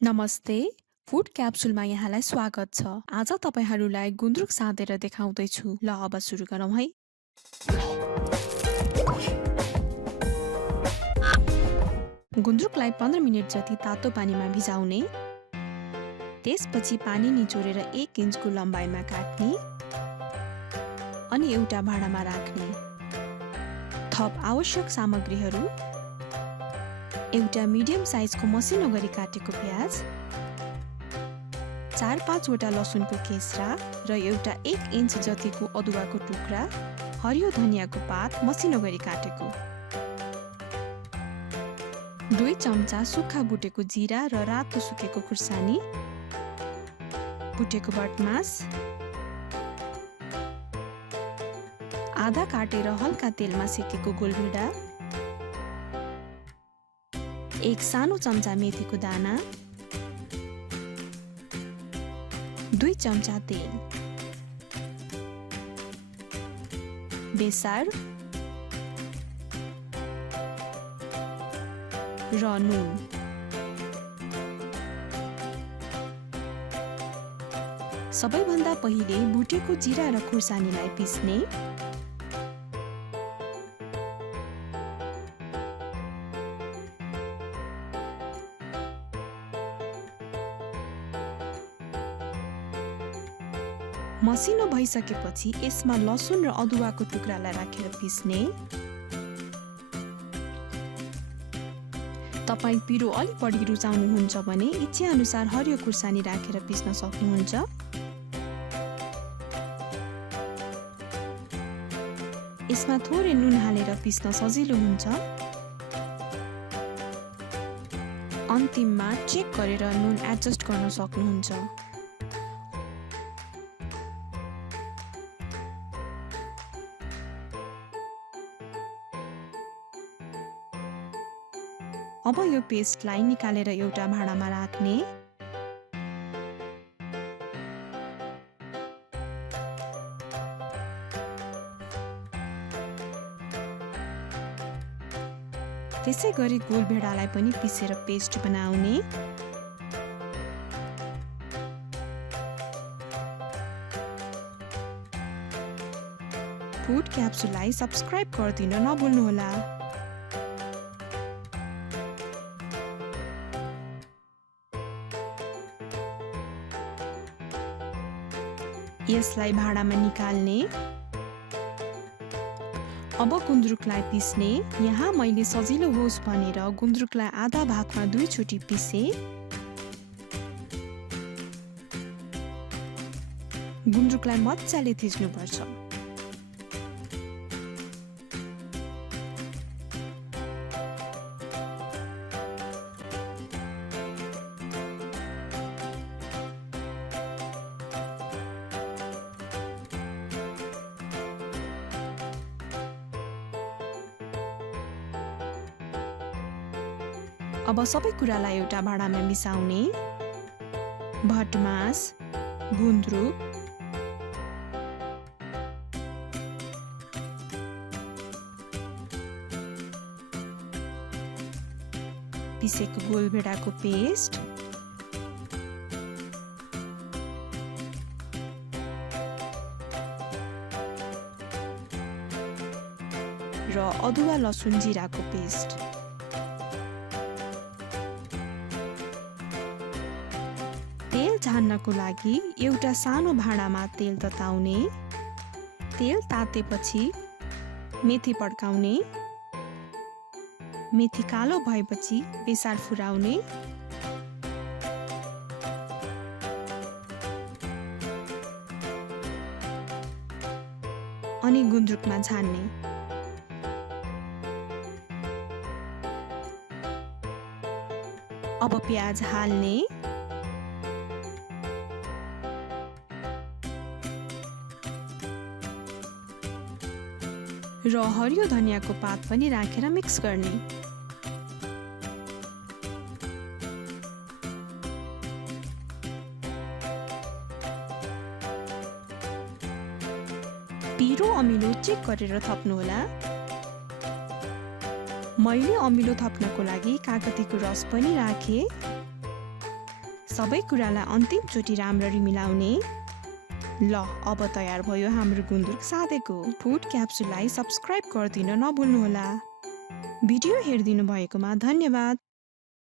नमस्ते, फूड क्याप्सुलमा यहाँलाई स्वागत छ। आज तपाईहरुलाई गुन्द्रुक साँदेर देखाउँदै छु। ल अब सुरु गरौँ है। गुन्द्रुकलाई 15 मिनेट जति तातो पानीमा भिजाउने, त्यसपछि पानी निचोरेर 1 इन्चको लम्बाइमा काट्ने अनि एउटा भाँडामा राख्ने। थप आवश्यक सामग्रीहरू: एउटा मिडियम साइजको मसिनो गरी काटेको प्याज, 4-5 वटा लसुनको केस्रा र एउटा 1 इन्च जतिको अदुवाको टुक्रा, हरियो धनियाको पात मसिनो गरी काटेको, 2 चम्चा सुक्खा बुटेको जिरा र रातो सुकेको खुर्सानी, बुटेको बटमास, आधा काटेर हल्का तेलमा सेकेको गोलभेडा, 1 सानो चम्चा मेथीको दाना, 2 चम्चा तेल, बेसार र नुन। सबैभन्दा पहिले बुटेको जिरा र खुर्सानीलाई पिस्ने, मसिनो भइसकेपछि यसमा लसुन र अदुवाको टुक्रालाई राखेर पिस्ने। तपाई पिरो अलि बढी रुचाउनुहुन्छ भने इच्छा अनुसार हरियो खुर्सानी राखेर पिस्न सक्नुहुन्छ। यसमा थोरै नुन हालेर पिस्न सजिलो हुन्छ। अन्तिममा चेक गरेर नुन एडजस्ट गर्न सक्नुहुन्छ। अब यो पेस्टलाई निकालेर एउटा भाँडामा राख्ने। त्यसै गरी गोलभेडालाई पनि पिसेर पेस्ट बनाउने। फूड क्याप्सुललाई सब्स्क्राइब गरिदिन नभुल्नुहोला। यसलाई भाँडामा निकाल्ने। अब गुन्द्रुकलाई पिस्ने। यहाँ मैले सजिलो होस् भनेर गुन्द्रुकलाई आधा भागमा 2 चोटी पिसे। गुन्द्रुकलाई मजाले थिच्नुपर्छ। अब सबै कुरालाई एउटा भाँडामा मिसाउने। भटमास, गुन्द्रुक, पिसेको गोलभेडाको पेस्ट, र अदुवा लसुन जिराको पेस्ट। तेल छान्नको लागि एउटा सानो भाँडामा तेल तताउने। तेल तातेपछि मेथी पड्काउने। मेथी कालो भएपछि बेसार फुराउने। अनि गुन्द्रुकमा छान्ने। अब प्याज हाल्ने। र हरियो धनियाको पात पनि राखेर मिक्स गर्ने। पिरो अमिलो चेक गरेर थप्नुहोला। मैले अमिलो थप्नको लागि कागतीको रस पनि राखे। सबै कुरालाई अन्तिमचोटि राम्ररी मिलाउने। ल अब तयार भयो हाम्रो गुन्द्रुक साधेको। फुड क्याप्सुललाई सब्स्क्राइब गरिदिन नभुल्नुहोला। भिडियो हेरिदिनु भएकोमा धन्यवाद।